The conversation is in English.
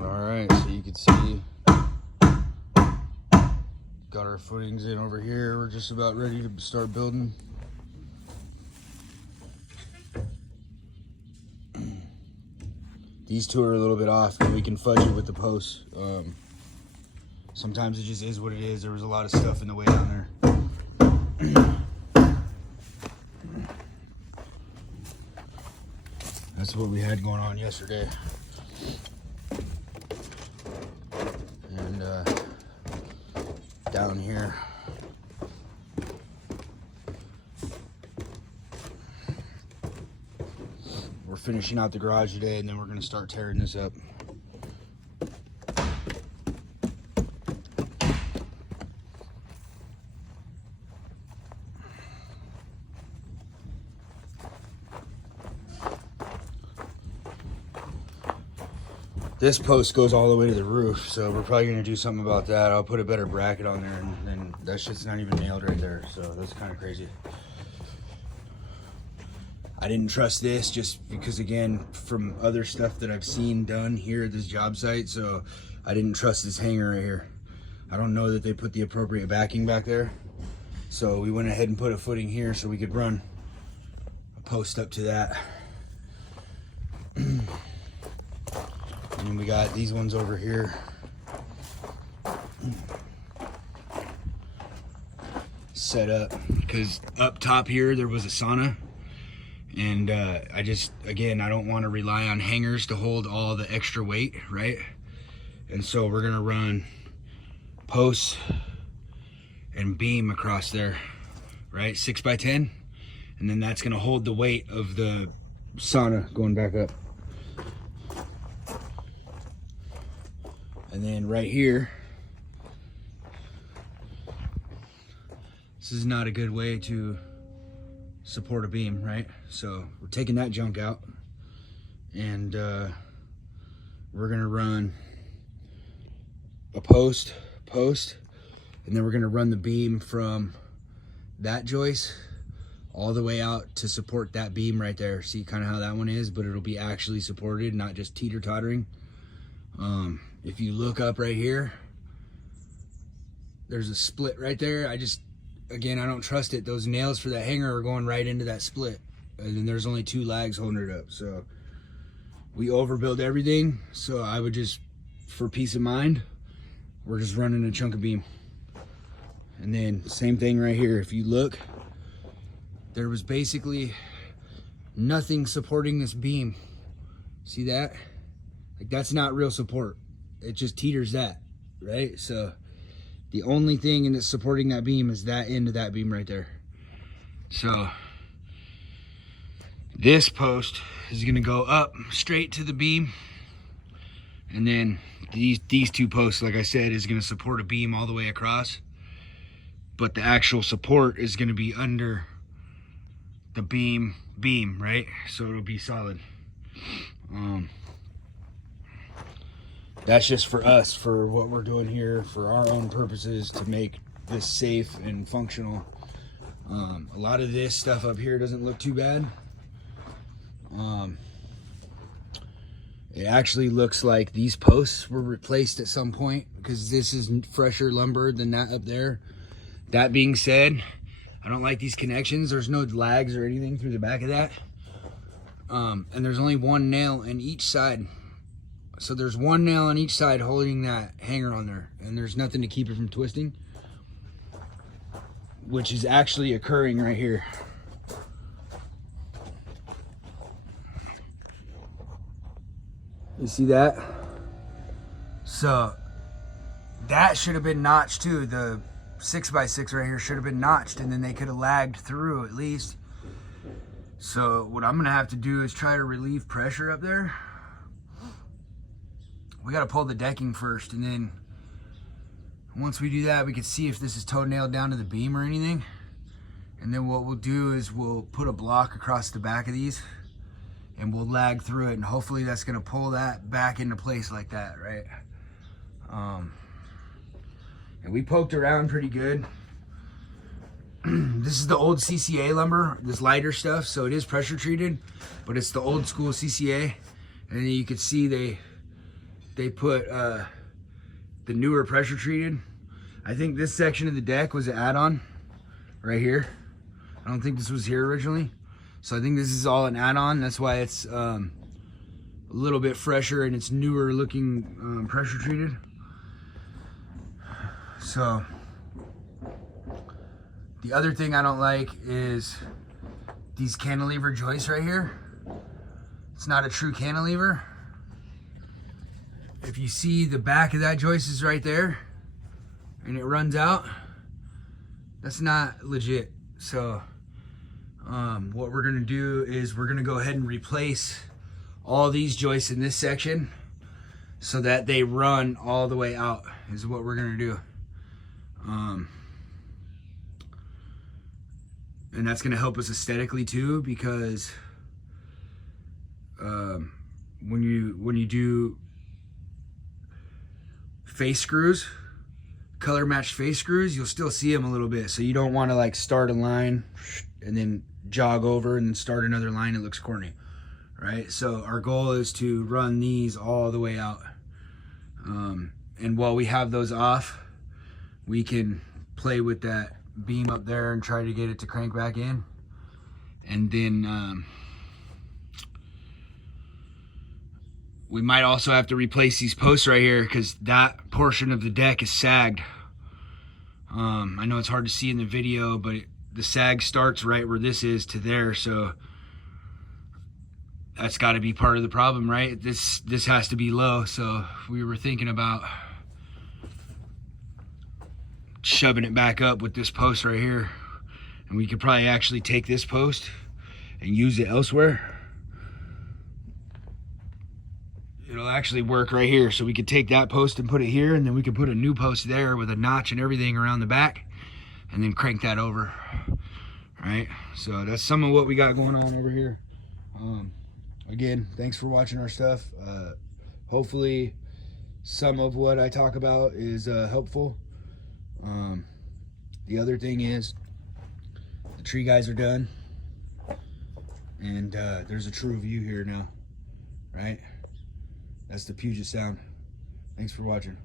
All right, so you can see got our footings in over here. We're just about ready to start building. These two are a little bit off, but we can fudge it with the posts. Sometimes it just is what it is. There was a lot of stuff in the way down there. That's what we had going on yesterday. And down here, we're finishing out the garage today, and then we're going to start tearing this up. This post goes all the way to the roof, so we're probably gonna do something about that. I'll put a better bracket on there, and then that shit's not even nailed right there, so that's kind of crazy. I didn't trust this just because, again, from other stuff that I've seen done here at this job site, so I didn't trust this hanger right here. I don't know that they put the appropriate backing back there, so we went ahead and put a footing here so we could run a post up to that. And we got these ones over here. Set up, because up top here there was a sauna. And I just, again, I don't want to rely on hangers to hold all the extra weight, right? And so we're gonna run posts and beam across there, right? 6x10. And then that's gonna hold the weight of the sauna going back up. And then right here, this is not a good way to support a beam, right? So we're taking that junk out, and we're gonna run a post, and then we're gonna run the beam from that joist all the way out to support that beam right there. See kind of how that one is, but it'll be actually supported, not just teeter-tottering. If you look up right here, there's a split right there. Again, I don't trust it. Those nails for that hanger are going right into that split, and then there's only 2 lags holding it up. So we overbuild everything. So I would just, for peace of mind, we're just running a chunk of beam. And then same thing right here. If you look, there was basically nothing supporting this beam. See that? Like, that's not real support. It just teeters that, right? So the only thing that's supporting that beam is that end of that beam right there. So this post is gonna go up straight to the beam, and then these 2 posts, like I said, is gonna support a beam all the way across, but the actual support is gonna be under the beam, right? So it'll be solid. That's just for us, for what we're doing here, for our own purposes, to make this safe and functional. A lot of this stuff up here doesn't look too bad. It actually looks like these posts were replaced at some point, because this is fresher lumber than that up there. That being said, I don't like these connections. There's no lags or anything through the back of that. And there's only 1 nail in each side. So there's 1 nail on each side holding that hanger on there, and there's nothing to keep it from twisting, which is actually occurring right here. You see that? So that should have been notched too. The 6x6 right here should have been notched, and then they could have lagged through at least. So what I'm gonna have to do is try to relieve pressure up there. We got to pull the decking first, and then once we do that, we can see if this is toe nailed down to the beam or anything. And then what we'll do is we'll put a block across the back of these, and we'll lag through it, and hopefully that's going to pull that back into place like that, right? And we poked around pretty good. This is the old CCA lumber, this lighter stuff, so it is pressure treated, but it's the old school CCA. And then you can see they they put the newer pressure treated. I think this section of the deck was an add-on right here. I don't think this was here originally. So I think this is all an add-on. That's why it's a little bit fresher and it's newer looking pressure treated. So the other thing I don't like is these cantilever joists right here. It's not a true cantilever. If you see the back of that joist is right there and it runs out, that's not legit. So what we're gonna do is we're gonna go ahead and replace all these joists in this section so that they run all the way out is what we're gonna do. And that's gonna help us aesthetically too, because when you do face screws, color matched face screws, you'll still see them a little bit. So you don't want to like start a line and then jog over and then start another line. It looks corny, right? So our goal is to run these all the way out. And while we have those off, we can play with that beam up there and try to get it to crank back in. And then we might also have to replace these posts right here because that portion of the deck is sagged. I know it's hard to see in the video, but the sag starts right where this is to there, so that's got to be part of the problem, right? This has to be low, so we were thinking about shoving it back up with this post right here, and we could probably actually take this post and use it elsewhere. It'll actually work right here, so we could take that post and put it here, and then we could put a new post there with a notch and everything around the back, and then crank that over, right? So that's some of what we got going on over here. Again, thanks for watching our stuff. Hopefully some of what I talk about is helpful. The other thing is the tree guys are done, and there's a true view here now, right? That's the Puget Sound. Thanks for watching.